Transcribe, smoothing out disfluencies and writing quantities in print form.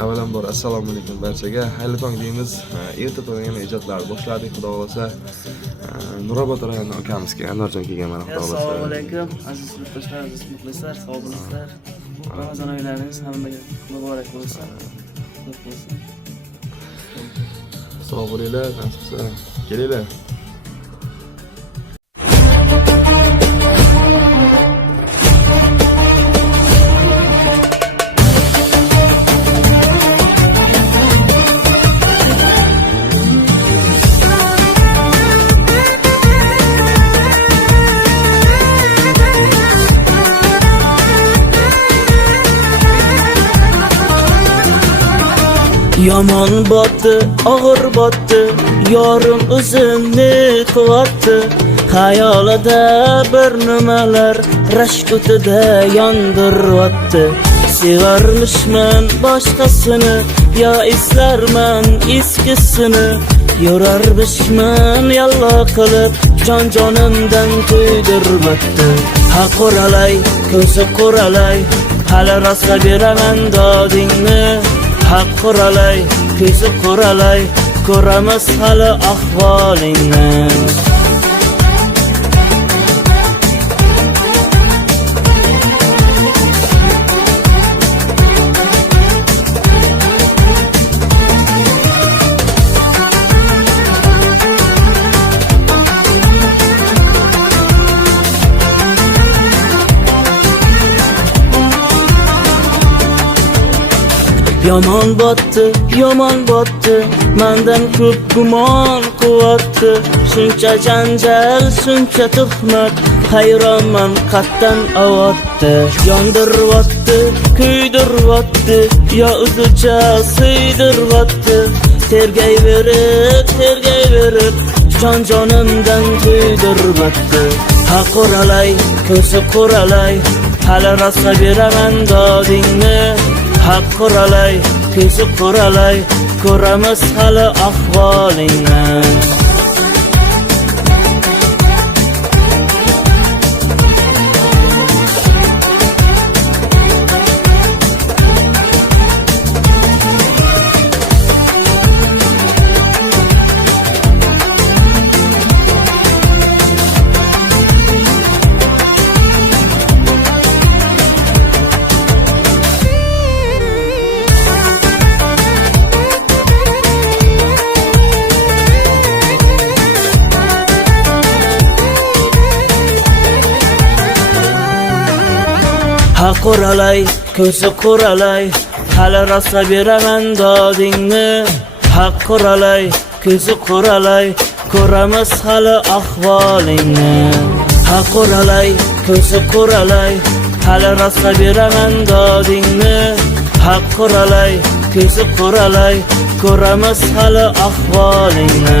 Avvalambor assalomu alaykum barchaga. Xayrli tong deymiz. Erta tongdan ijodlar boshladik, xudo xolasa. Nurobod rayoni akamizga Anvarjon kelgan mana xudo xolasa. Assalomu alaykum aziz yurtdoshlar, aziz muxlislar, sog' bo'linglar. Ramazon oylaringiz hammaga muborak bo'lsin. Sog' bo'linglar, nasibsa kelinglar. Yomon botdi, og'ir botdi, yorim o'zimni qilyapti. Xayolida bir nimalar rashk o'tida yondiryapti. Sevarmishman boshqasini, yo eslarman eskisini. Yurarmishman yallo qilib, jon-jonimdan to'ydiryapti. Ha qo'ralay, ko'zi qo'ralay, hali rostga beraman dodingni. Haq qo'ralay, ko'zi qo'ralay, ko'ramiz hali ahvolingni. Yomon botdi, mendan ko'p gumon qilyapti. Shuncha janjal, shuncha tuhmat, hayronman qatdan avotdi. Yondiryapti, kuydiryapti, yo o'zicha siydiryapti. Tergayverib, jon-jonimdan to'ydiryapti. Ha qo'ralay, ko'zi qo'ralay, hali rostga beraman dodingni. Haq qo'ralay, ko'zi qo'ralay, ko'ramiz hali ahvolingni. Ha qo'ralay, ko'zi qo'ralay, hali rostga beraman dodingni. Haq qo'ralay, ko'zi qo'ralay, ko'ramiz hali ahvolingni. Ha qo'ralay, ko'zi qo'ralay, hali rostga beraman dodingni. Haq qo'ralay, ko'zi qo'ralay, ko'ramiz hali ahvolingni.